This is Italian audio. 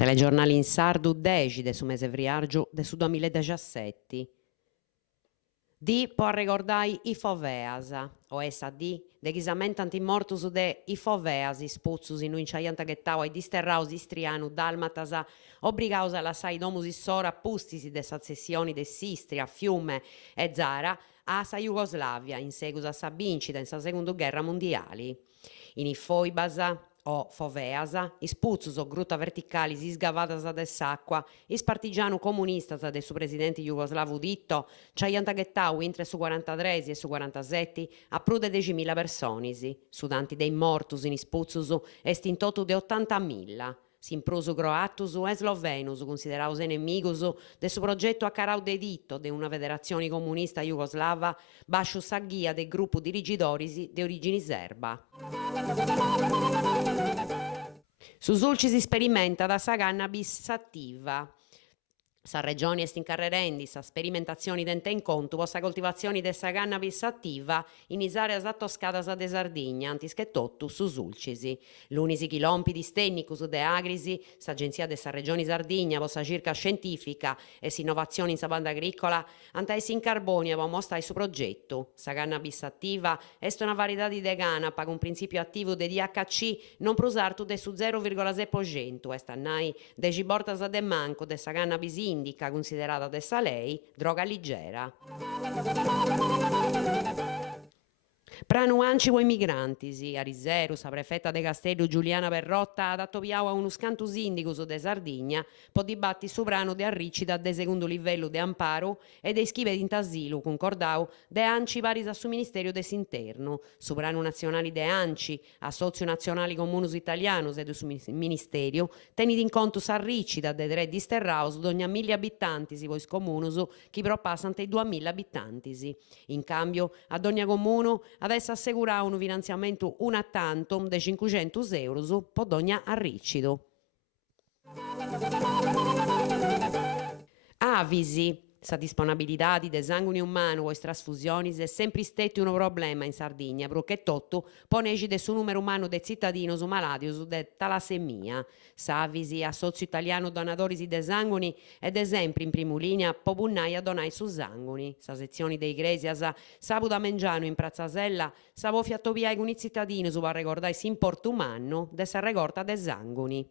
Telegiornale in sardu 10 de su mese friargiu de su 2017. Di può ricordare i foveas, o essa di ghisamente antimortus de i foveas, spuzzus in inciaianta gettau ai disterraus istrianu dalmatas, obbligaus a lasciare domus issora pustisi de successioni de Sistria, Fiume e Zara a sa Jugoslavia in seguito a sa vincita in sa seconda guerra mondiale. In i foibas o foveas, is puzzus o grutta verticalis isgavadas de s'acqua, is partigianu comunistas de su presidente jugoslavu Tito, c'aiant ghettau intre su 43 e su 47 a pru de 10.000 personis. Su tanti dei mortus in is puzzus est in totu de 80.000. S'imprusu croatus e slovenus, consideraus enemigus de su progetto a carau de Tito de una federazione comunista jugoslava, basciu sa ghia de gruppu dirigidoris de origine serba. Su sulci si sperimentat sa cannabis sativa. Sa regione est incarrerendi sa sperimentazione dente in conto po sa coltivazione de sa cannabis sativa in is areas attoscadas de Sardigna, antis che tottu su sulcisi. L'unisi chilompidis tecnicus de Agrisi, s'agenzia de sa regione Sardigna po sa circa scientifica e s'innovazione in sa banda agricola, anta in Carbonia po mostrai su progetto. Sa cannabis sativa est una varietà de canapa con principio attivo de THC non prusartu de su 0,6%, est annai de cibortas de manco de sa cannabis indica considerata de sa lei droga leggera. Pranu anci coi migrantis, a Riseru, sa prefetta de Castello Giuliana Perrotta ad attopiau a unus cantus indicus de Sardigna po dibatti su pranu de arricida de secondo livello de amparo e de ischive d'intasilu concordau de anci paris a su Ministerio de s'Interno, su pranu nazionali de anci, a Sozio Nazionali Comunus Italianus e de su Ministerio, tenit in conto s'arricida de 3 disterraus d'ogna 1.000 abitantis pois comunus chi propassant i 2.000 abitantis. In cambio, ad ogni comunu adesso assicurare un finanziamento una tantum de 500 euro per ogni arriccido. Avisi. Sa disponibilità de sangue umano o trasfusioni è sempre stato un problema in Sardegna, perché tutto ponegide su numero umano de cittadini malati de talassemia. S'avisi a Sozio Italiano Donatori de Sanguini ed esempio in prima linea popunnai a donai su sanguini. Sa sezione dei Iglesias sabato a Mengiano in Prazzasella sa vo fiattopiai con i cittadini su per ricordare s'importo umano de sa recorta de sanguini.